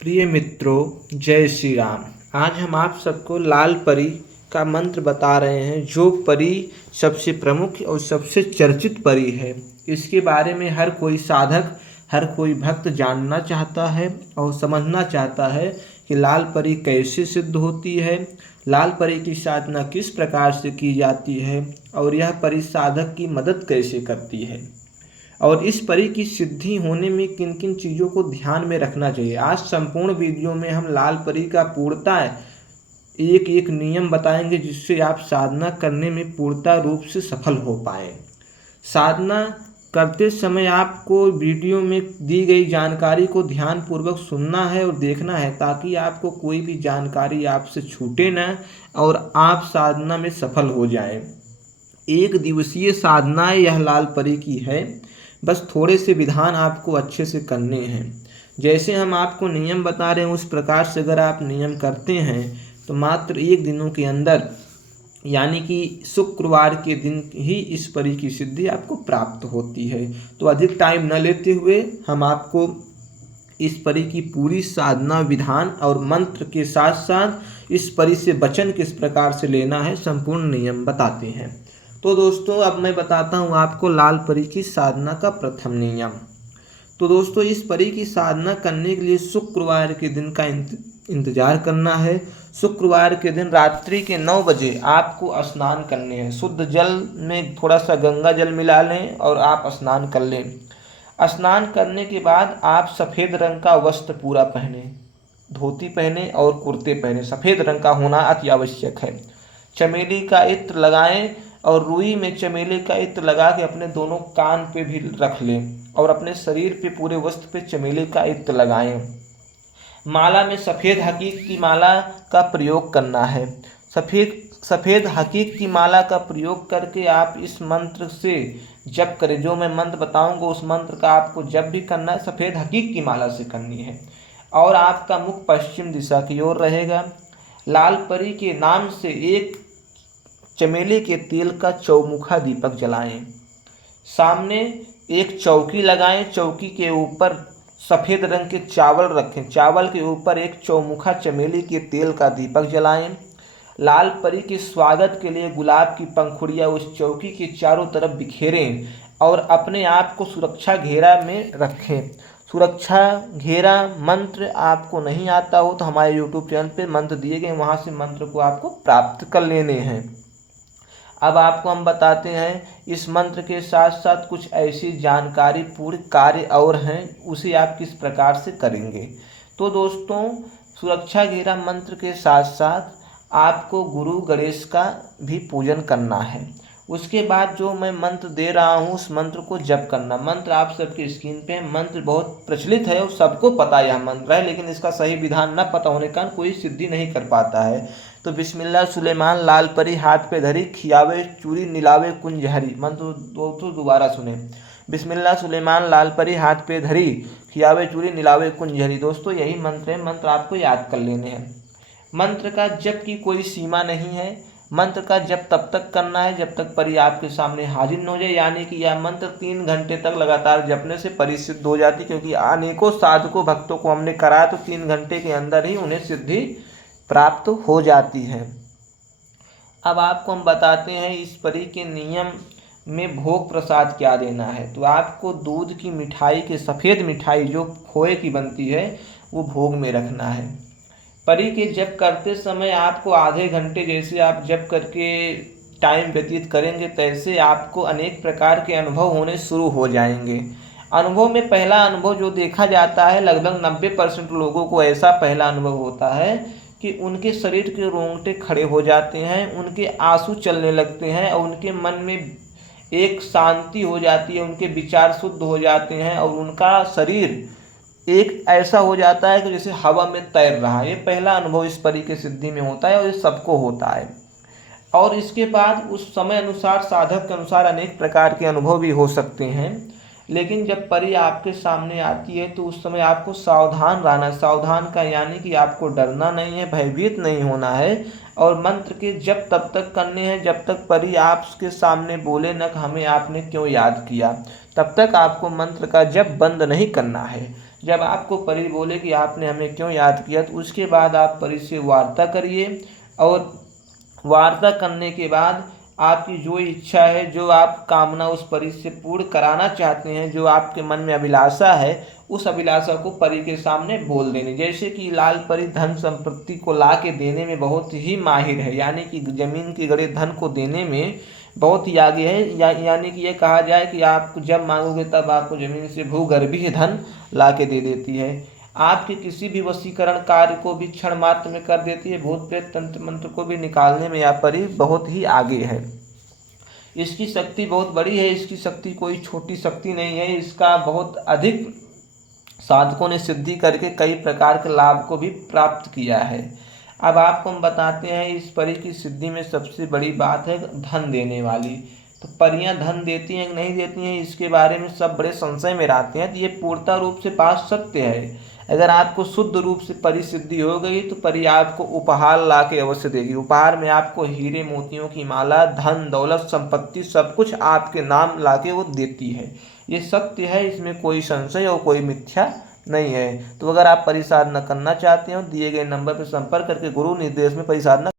प्रिय मित्रों, जय श्री राम। आज हम आप सबको लाल परी का मंत्र बता रहे हैं, जो परी सबसे प्रमुख और सबसे चर्चित परी है। इसके बारे में हर कोई साधक, हर कोई भक्त जानना चाहता है और समझना चाहता है कि लाल परी कैसे सिद्ध होती है, लाल परी की साधना किस प्रकार से की जाती है और यह परी साधक की मदद कैसे करती है और इस परी की सिद्धि होने में किन किन चीज़ों को ध्यान में रखना चाहिए। आज संपूर्ण वीडियो में हम लाल परी का पूर्णतः एक एक नियम बताएंगे, जिससे आप साधना करने में पूर्णतः रूप से सफल हो पाए। साधना करते समय आपको वीडियो में दी गई जानकारी को ध्यानपूर्वक सुनना है और देखना है, ताकि आपको कोई भी जानकारी आपसे छूटे न और आप साधना में सफल हो जाएं। एक दिवसीय साधना यह लाल परी की है। बस थोड़े से विधान आपको अच्छे से करने हैं। जैसे हम आपको नियम बता रहे हैं, उस प्रकार से अगर आप नियम करते हैं तो मात्र 1 दिनों के अंदर, यानी कि शुक्रवार के दिन ही इस परी की सिद्धि आपको प्राप्त होती है। तो अधिक टाइम न लेते हुए हम आपको इस परी की पूरी साधना विधान और मंत्र के साथ साथ इस परी से वचन किस प्रकार से लेना है, संपूर्ण नियम बताते हैं। तो दोस्तों, अब मैं बताता हूँ आपको लाल परी की साधना का प्रथम नियम। तो दोस्तों, इस परी की साधना करने के लिए शुक्रवार के दिन का इंतजार करना है। शुक्रवार के दिन रात्रि के 9 बजे आपको स्नान करने हैं। शुद्ध जल में थोड़ा सा गंगा जल मिला लें और आप स्नान कर लें। स्नान करने के बाद आप सफ़ेद रंग का वस्त्र पूरा पहने, धोती पहने और कुर्ते पहने। सफ़ेद रंग का होना अति आवश्यक है। चमेली का इत्र लगाएं और रुई में चमेली का इत्र लगा के अपने दोनों कान पे भी रख लें और अपने शरीर पे, पूरे वस्त्र पे चमेली का इत्र लगाएं। माला में सफ़ेद हकीक की माला का प्रयोग करना है। सफ़ेद हकीक की माला का प्रयोग करके आप इस मंत्र से जप करें। जो मैं मंत्र बताऊंगा उस मंत्र का आपको जप भी करना है, सफ़ेद हकीक की माला से करनी है और आपका मुख पश्चिम दिशा की ओर रहेगा। लाल परी के नाम से एक चमेली के तेल का चौमुखा दीपक जलाएं। सामने एक चौकी लगाएं। चौकी के ऊपर सफ़ेद रंग के चावल रखें। चावल के ऊपर एक चौमुखा चमेली के तेल का दीपक जलाएं। लाल परी के स्वागत के लिए गुलाब की पंखुड़ियाँ उस चौकी के चारों तरफ बिखेरें और अपने आप को सुरक्षा घेरा में रखें। सुरक्षा घेरा मंत्र आपको नहीं आता हो तो हमारे यूट्यूब चैनल पे मंत्र दिए गए, वहाँ से मंत्र को आपको प्राप्त कर लेने हैं। अब आपको हम बताते हैं, इस मंत्र के साथ साथ कुछ ऐसी जानकारी पूर्ण कार्य और हैं, उसे आप किस प्रकार से करेंगे। तो दोस्तों, सुरक्षा घेरा मंत्र के साथ साथ आपको गुरु गणेश का भी पूजन करना है। उसके बाद जो मैं मंत्र दे रहा हूँ उस मंत्र को जप करना। मंत्र आप सबके स्क्रीन पे, मंत्र बहुत प्रचलित है और सबको पता यह मंत्र है, लेकिन इसका सही विधान न पता होने के कारण कोई सिद्धि नहीं कर पाता है। तो बिस्मिल्लाह सुलेमान लाल परी हाथ पे धरी, खियावे चूरी नीलावे कुंज हरी। मंत्र दोस्तों दोबारा सुने। बिस्मिल्लाह सुलेमान लाल परी हाथ पे धरी, खियावे चूरी नीलावे कुंज हरी। दोस्तों, यही मंत्र है। मंत्र आपको याद कर लेने हैं। मंत्र का जप की कोई सीमा नहीं है। मंत्र का जप तब तक करना है जब तक परी आपके सामने हाजिर न हो जाए, यानी कि यह मंत्र 3 घंटे तक लगातार जपने से परी सिद्ध हो जाती, क्योंकि अनेकों साधकों भक्तों को हमने कराया तो 3 घंटे के अंदर ही उन्हें सिद्धि प्राप्त हो जाती है। अब आपको हम बताते हैं इस परी के नियम में भोग प्रसाद क्या देना है। तो आपको दूध की मिठाई के, सफ़ेद मिठाई जो खोए की बनती है, वो भोग में रखना है। परी के जप करते समय आपको आधे घंटे, जैसे आप जप करके टाइम व्यतीत करेंगे तैसे आपको अनेक प्रकार के अनुभव होने शुरू हो जाएंगे। अनुभव में पहला अनुभव जो देखा जाता है, लगभग 90% लोगों को ऐसा पहला अनुभव होता है कि उनके शरीर के रोंगटे खड़े हो जाते हैं, उनके आंसू चलने लगते हैं और उनके मन में एक शांति हो जाती है, उनके विचार शुद्ध हो जाते हैं और उनका शरीर एक ऐसा हो जाता है कि जैसे हवा में तैर रहा है। ये पहला अनुभव इस परी के सिद्धि में होता है और ये सबको होता है। और इसके बाद उस समय अनुसार, साधक के अनुसार अनेक प्रकार के अनुभव भी हो सकते हैं। लेकिन जब परी आपके सामने आती है तो उस समय आपको सावधान रहना। सावधान का यानी कि आपको डरना नहीं है, भयभीत नहीं होना है और मंत्र के जप तब तक करने हैं जब तक परी आपके सामने बोले न कि हमें आपने क्यों याद किया। तब तक आपको मंत्र का जप बंद नहीं करना है। जब आपको परी बोले कि आपने हमें क्यों याद किया, तो उसके बाद आप परी से वार्ता करिए, और वार्ता करने के बाद आपकी जो इच्छा है, जो आप कामना उस परी से पूर्ण कराना चाहते हैं, जो आपके मन में अभिलाषा है, उस अभिलाषा को परी के सामने बोल देनी। जैसे कि लाल परी धन संपत्ति को ला के देने में बहुत ही माहिर है, यानी कि जमीन के गड़े धन को देने में बहुत ही आगे है। यानी कि ये कहा जाए कि आप जब मांगोगे तब आपको जमीन से भूगर्भीय धन ला के दे देती है। आपके किसी भी वशीकरण कार्य को भी क्षण मात्र में कर देती है। भूत प्रेत तंत्र मंत्र को भी निकालने में यह परी बहुत ही आगे है। इसकी शक्ति बहुत बड़ी है, इसकी शक्ति कोई छोटी शक्ति नहीं है। इसका बहुत अधिक साधकों ने सिद्धि करके कई प्रकार के लाभ को भी प्राप्त किया है। अब आपको हम बताते हैं इस परी की सिद्धि में सबसे बड़ी बात है धन देने वाली। तो परियां धन देती हैं कि नहीं देती हैं, इसके बारे में सब बड़े संशय में रहते हैं। तो ये पूर्णतः रूप से बात सत्य है। अगर आपको शुद्ध रूप से परी सिद्धि हो गई तो परी आपको उपहार ला के अवश्य देगी। उपहार में आपको हीरे मोतियों की माला, धन दौलत संपत्ति सब कुछ आपके नाम ला के वो देती है। ये सत्य है, इसमें कोई संशय और कोई मिथ्या नहीं है। तो अगर आप परी साधना करना चाहते हो, दिए गए नंबर पर संपर्क करके गुरु निर्देश में परी साधना